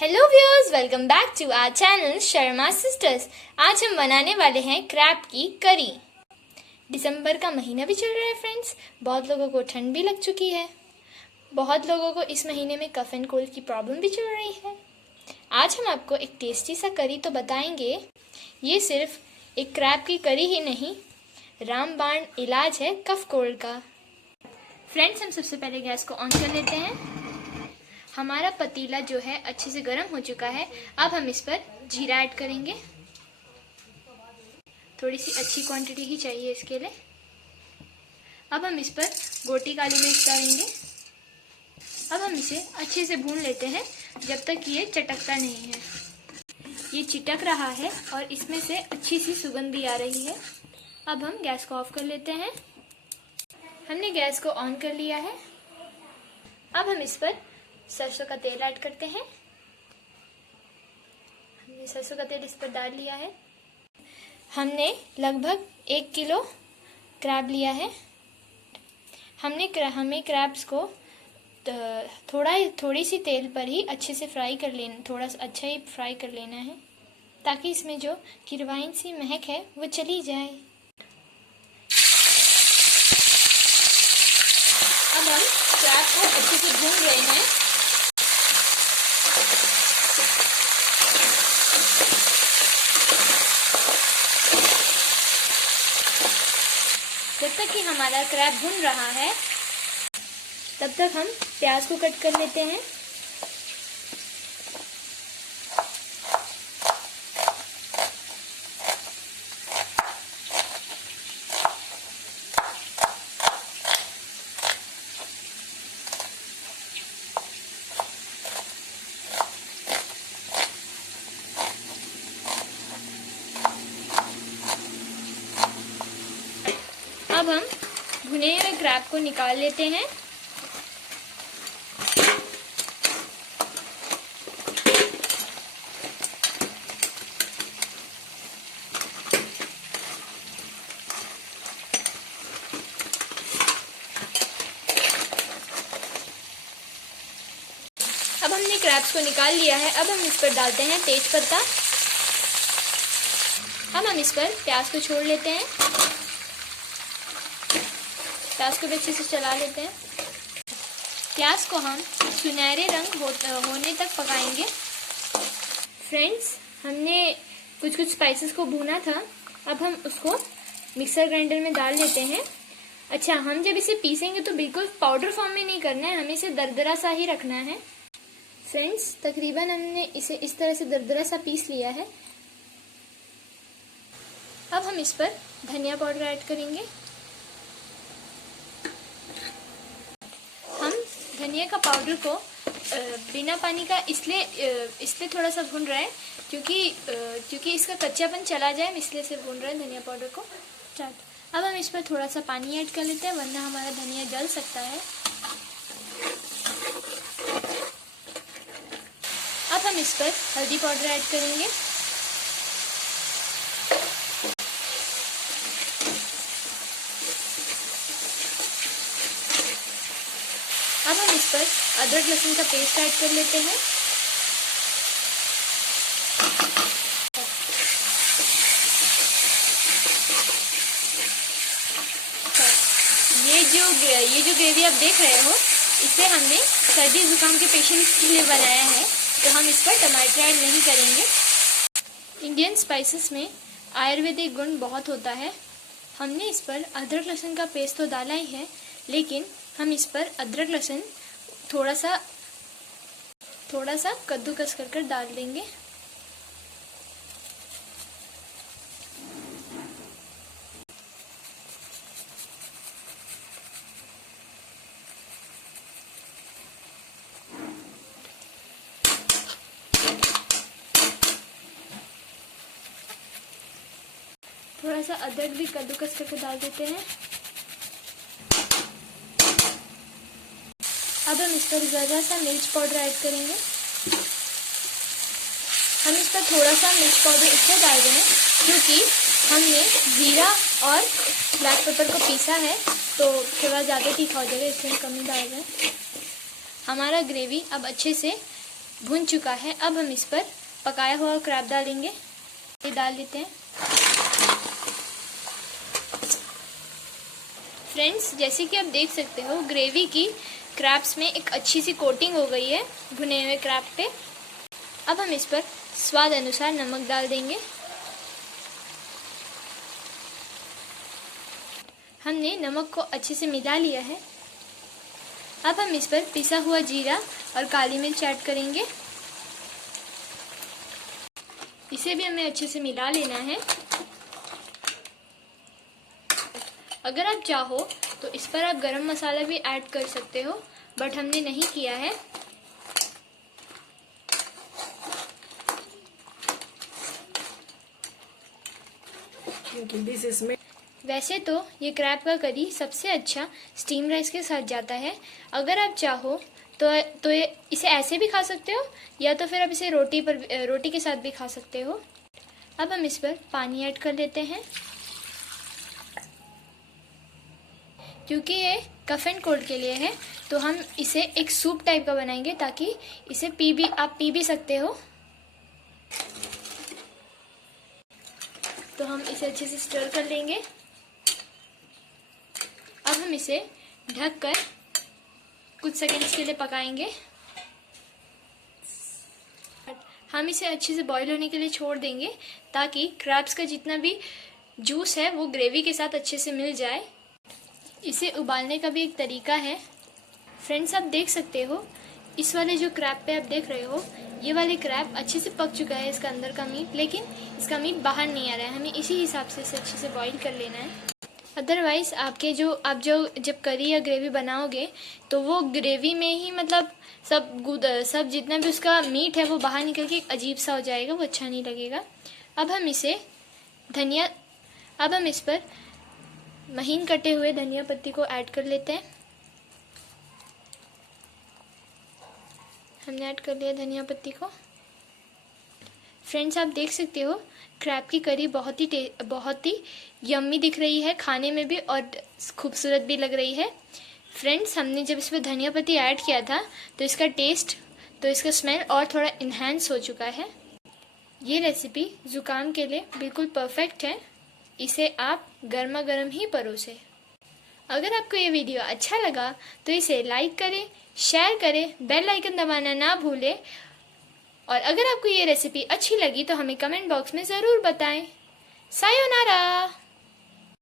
Hello viewers, welcome back to our channel Sharma sisters. आज हम बनाने वाले हैं क्रैब की करी। दिसंबर का महीना भी चल रहा है फ्रेंड्स। बहुत लोगों को ठंड भी लग चुकी है। बहुत लोगों को इस महीने में कफ एंड कोल्ड की प्रॉब्लम भी चल रही है। आज हम आपको एक टेस्टी सा करी तो बताएंगे। ये सिर्फ एक क्रैब की करी ही नहीं, रामबाण इलाज है कफ कोल्ड का। फ्रेंड्स, हम सबसे पहले गैस को ऑन कर लेते हैं। हमारा पतीला जो है अच्छे से गर्म हो चुका है। अब हम इस पर जीरा ऐड करेंगे। थोड़ी सी अच्छी क्वांटिटी ही चाहिए इसके लिए। अब हम इस पर गोटी काली मिर्च डालेंगे। अब हम इसे अच्छे से भून लेते हैं जब तक ये चटकता नहीं है। ये चिटक रहा है और इसमें से अच्छी सी सुगंध भी आ रही है। अब हम गैस को ऑफ कर लेते हैं। हमने गैस को ऑन कर लिया है। अब हम इस पर सरसों का तेल ऐड करते हैं। हमने सरसों का तेल इस पर डाल लिया है। हमने लगभग 1 किलो क्रैब लिया है। हमें क्रैब्स को थोड़ी सी तेल पर ही अच्छे से फ्राई कर लेना, थोड़ा सा अच्छा ही फ्राई कर लेना है ताकि इसमें जो किरवाइन सी महक है वो चली जाए। अब हम क्रैब को अच्छे से भून रहे हैं। जब तक कि हमारा क्रैब भुन रहा है तब तक हम प्याज को कट कर लेते हैं। अब हम भुने हुए क्रैब को निकाल लेते हैं। अब हमने क्रैब्स को निकाल लिया है। अब हम इस पर डालते हैं तेज पत्ता। अब हम इस पर प्याज को छोड़ लेते हैं। प्याज को भी अच्छे से चला लेते हैं। प्याज को हम सुनहरे रंग होने तक पकाएंगे। फ्रेंड्स, हमने कुछ स्पाइसेस को भूना था। अब हम उसको मिक्सर ग्राइंडर में डाल लेते हैं। अच्छा, हम जब इसे पीसेंगे तो बिल्कुल पाउडर फॉर्म में नहीं करना है, हमें इसे दरदरा सा ही रखना है। फ्रेंड्स, तकरीबन हमने इसे इस तरह से दरदरा सा पीस लिया है। अब हम इस पर धनिया पाउडर ऐड करेंगे। हम धनिया का पाउडर को बिना पानी का इसलिए थोड़ा सा भून रहे हैं क्योंकि इसका कच्चापन चला जाए, इसलिए से भून रहे हैं धनिया पाउडर को। अब हम इस पर थोड़ा सा पानी ऐड कर लेते हैं, वरना हमारा धनिया जल सकता है। अब हम इस पर हल्दी पाउडर ऐड करेंगे। अब हम इस पर अदरक लहसुन का पेस्ट ऐड कर लेते हैं। ये जो ग्रेवी आप देख रहे हो, इसे हमने सर्दी जुकाम के पेशेंट्स के लिए बनाया है, तो हम इस पर टमाटर ऐड नहीं करेंगे। इंडियन स्पाइसेस में आयुर्वेदिक गुण बहुत होता है। हमने इस पर अदरक लहसुन का पेस्ट तो डाला ही है, लेकिन हम इस पर अदरक लहसुन थोड़ा सा कद्दूकस कर डाल देंगे। थोड़ा सा अदरक भी कद्दूकस करके डाल देते हैं। अब हम इस पर ज़रा सा मिर्च पाउडर ऐड करेंगे। हम इस पर थोड़ा सा मिर्च पाउडर इसलिए डाल रहे हैं क्योंकि हमने जीरा और ब्लैक पेपर को पीसा है, तो थोड़ा ज़्यादा तीखा हो जाएगा, इसलिए हम कम ही डाल रहे हैं। हमारा ग्रेवी अब अच्छे से भुन चुका है। अब हम इस पर पकाया हुआ क्रैब डालेंगे। ये डाल देते हैं। फ्रेंड्स, जैसे कि आप देख सकते हो ग्रेवी की क्रैब्स में एक अच्छी सी कोटिंग हो गई है भुने हुए क्रैब पे। अब हम इस पर स्वाद अनुसार नमक डाल देंगे। हमने नमक को अच्छे से मिला लिया है। अब हम इस पर पिसा हुआ जीरा और काली मिर्च ऐड करेंगे। इसे भी हमें अच्छे से मिला लेना है। अगर आप चाहो तो इस पर आप गरम मसाला भी ऐड कर सकते हो, बट हमने नहीं किया है। वैसे तो ये क्रैब का करी सबसे अच्छा स्टीम राइस के साथ जाता है। अगर आप चाहो तो इसे ऐसे भी खा सकते हो, या तो फिर आप इसे रोटी के साथ भी खा सकते हो। अब हम इस पर पानी ऐड कर लेते हैं। क्योंकि ये कफ एंड कोल्ड के लिए है तो हम इसे एक सूप टाइप का बनाएंगे, ताकि इसे आप पी भी सकते हो। तो हम इसे अच्छे से स्टर कर लेंगे। अब हम इसे ढककर कुछ सेकंड्स के लिए पकाएंगे। हम इसे अच्छे से बॉईल होने के लिए छोड़ देंगे, ताकि क्रैब्स का जितना भी जूस है वो ग्रेवी के साथ अच्छे से मिल जाए। इसे उबालने का भी एक तरीका है। फ्रेंड्स, आप देख सकते हो इस वाले जो क्रैब पे आप देख रहे हो, ये वाले क्रैब अच्छे से पक चुका है इसका अंदर का मीट, लेकिन इसका मीट बाहर नहीं आ रहा है। हमें इसी हिसाब से इसे अच्छे से बॉईल कर लेना है। अदरवाइज आप जब करी या ग्रेवी बनाओगे तो वो ग्रेवी में ही मतलब सब जितना भी उसका मीट है वो बाहर निकल के अजीब सा हो जाएगा, वो अच्छा नहीं लगेगा। अब हम इस पर महीन कटे हुए धनिया पत्ती को ऐड कर लेते हैं। हमने ऐड कर लिया धनिया पत्ती को। फ्रेंड्स, आप देख सकते हो क्रैब की करी बहुत ही यम्मी दिख रही है खाने में भी, और खूबसूरत भी लग रही है। फ्रेंड्स, हमने जब इसमें धनिया पत्ती ऐड किया था तो इसका स्मेल और थोड़ा इन्हांस हो चुका है। ये रेसिपी ज़ुकाम के लिए बिल्कुल परफेक्ट है। इसे आप गर्मा गर्म ही परोसें। अगर आपको ये वीडियो अच्छा लगा तो इसे लाइक करें, शेयर करें, बेल आइकन दबाना ना भूलें। और अगर आपको ये रेसिपी अच्छी लगी तो हमें कमेंट बॉक्स में ज़रूर बताएं। सायोनारा।